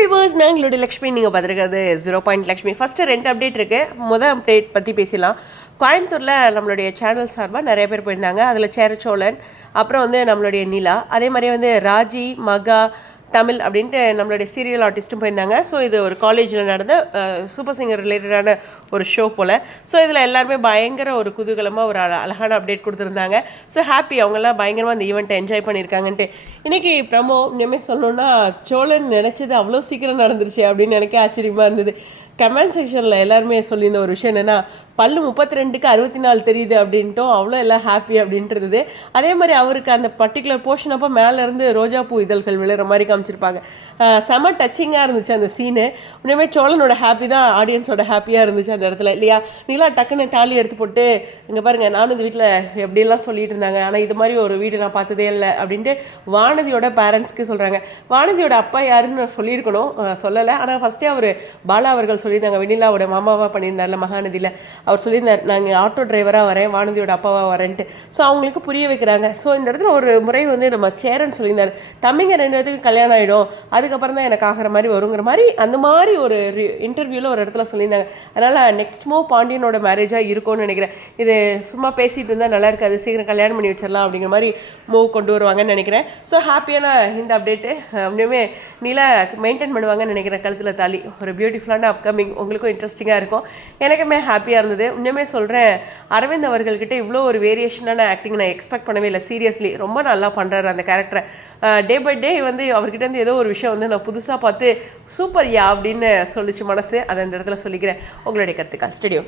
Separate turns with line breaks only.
Viewers எங்களுடைய லக்ஷ்மி நீங்கள் பார்த்துருக்கிறது ஜீரோ பாயிண்ட் லக்ஷ்மி. ஃபஸ்ட்டு ரெண்டு அப்டேட் இருக்குது முதல் அப்டேட் பற்றி பேசலாம் கோயம்புத்தூரில் நம்மளுடைய சேனல் சார்பாக நிறைய பேர் போயிருந்தாங்க. அதில் சேரச்சோழன் அப்புறம் வந்து நம்மளுடைய நிலா. அதே மாதிரி வந்து ராஜி மகா தமிழ் அப்படின்ட்டு நம்மளுடைய சீரியல் ஆர்டிஸ்ட்டும் போயிருந்தாங்க. ஸோ இது ஒரு காலேஜில் நடந்த சூப்பர் சிங்கர் ரிலேட்டடான ஒரு ஷோ போல். ஸோ இதில் எல்லாருமே பயங்கர ஒரு குதூகலமாக ஒரு அழ- அழகான அப்டேட் கொடுத்துருந்தாங்க. ஸோ ஹாப்பி அவங்கெல்லாம் பயங்கரமாக அந்த ஈவெண்ட்டை என்ஜாய் பண்ணியிருக்காங்கன்ட்டு. இன்றைக்கி ப்ரமோ இனிமேல் சொல்லணும்னா சோழன் நினச்சது அவ்வளோ சீக்கிரம் நடந்துருச்சு அப்படின்னு நினைக்க ஆச்சரியமாக இருந்தது. கமெண்ட் செக்ஷனில் எல்லாருமே சொல்லியிருந்த ஒரு விஷயம் என்னென்னா பல்லு முப்பத்தி ரெண்டுக்கு அறுபத்தி நாலு தெரியுது அப்படின்ட்டும் அவ்வளோ எல்லாம் ஹாப்பி அப்படின்ட்டு இருந்தது அதே மாதிரி அவருக்கு அந்த பர்டிகுலர் போர்ஷன் அப்போ மேலேருந்து ரோஜா பூ இதழ்கள் விழுற மாதிரி காமிச்சிருப்பாங்க. செம டச்சிங்காக இருந்துச்சு அந்த சீனு உண்மையுமே சோழனோட ஹாப்பி தான் ஆடியன்ஸோட ஹாப்பியாக இருந்துச்சு அந்த இடத்துல. இல்லையா? நீலா டக்குன்னு தாலி எடுத்து போட்டு இங்கே பாருங்கள் நானும் இந்த வீட்டில் எப்படிலாம் சொல்லிட்டு இருந்தாங்க ஆனால் இது மாதிரி ஒரு வீடு நான் பார்த்ததே இல்லை அப்படின்ட்டு வானதியோட பேரண்ட்ஸ்க்கு சொல்கிறாங்க வானதியோட அப்பா யாருன்னு நான் சொல்லியிருக்கணும் சொல்லலை. ஆனால் ஃபஸ்ட்டே அவர் பாலா அவர்கள் சொல்லியிருந்தாங்க வெண்ணிலாவோட மாமாவாக பண்ணியிருந்தார்ல மகாநதியில். அவர் சொல்லியிருந்தார் நாங்கள் ஆட்டோ டிரைவராக வரேன் வானதியோட அப்பாவாக வரேன்ட்டு. ஸோ அவங்களுக்கு புரிய வைக்கிறாங்க. ஸோ இந்த இடத்துல ஒரு முறை வந்து நம்ம சேரன் சொல்லியிருந்தார் தம்பிங்க ரெண்டு பேத்துக்கு கல்யாணம் ஆகிடும் அதுக்கப்புறம் தான் எனக்கு ஆகிற மாதிரி வருங்கிற மாதிரி அந்த மாதிரி ஒரு இன்டர்வியூவில் ஒரு இடத்துல சொல்லியிருந்தாங்க. அதனால் நெக்ஸ்ட் மோ பாண்டியனோட மேரேஜாக இருக்கும்னு நினைக்கிறேன். இது சும்மா பேசிகிட்டு இருந்தால் நல்லா இருக்காது சீக்கிரம் கல்யாணம் பண்ணி வச்சிடலாம் அப்படிங்கிற மாதிரி மூவ் கொண்டு வருவாங்கன்னு நினைக்கிறேன். ஸோ ஹாப்பியான இந்த அப்டேட்டு அப்படியுமே நிலா மெயின்டைன் பண்ணுவாங்கன்னு நினைக்கிறேன் கழுத்தில் தாலி. ஒரு பியூட்டிஃபுல்லான அப்கமிங் உங்களுக்கும் இன்ட்ரெஸ்டிங்காக இருக்கும். எனக்குமே ஹாப்பியாக இருந்தது. இன்னுமே சொல்கிறேன் அரவிந்த் அவர்கள்கிட்ட இவ்வளோ ஒரு வேரியேஷனான ஆக்டிங் நான் எக்ஸ்பெக்ட் பண்ணவே இல்லை. சீரியஸ்லி ரொம்ப நல்லா பண்ணுறாரு அந்த கேரக்டரை டே பை டே வந்து அவர்கிட்ட இருந்து ஏதோ ஒரு விஷயம் வந்து நான் புதுசாக பார்த்து சூப்பர் யா அப்படின்னு சொல்லிச்சு மனசு. அதை இந்த இடத்துல சொல்லிக்கிறேன். உங்களுடைய கருத்துக்கள். ஸ்டுடியோ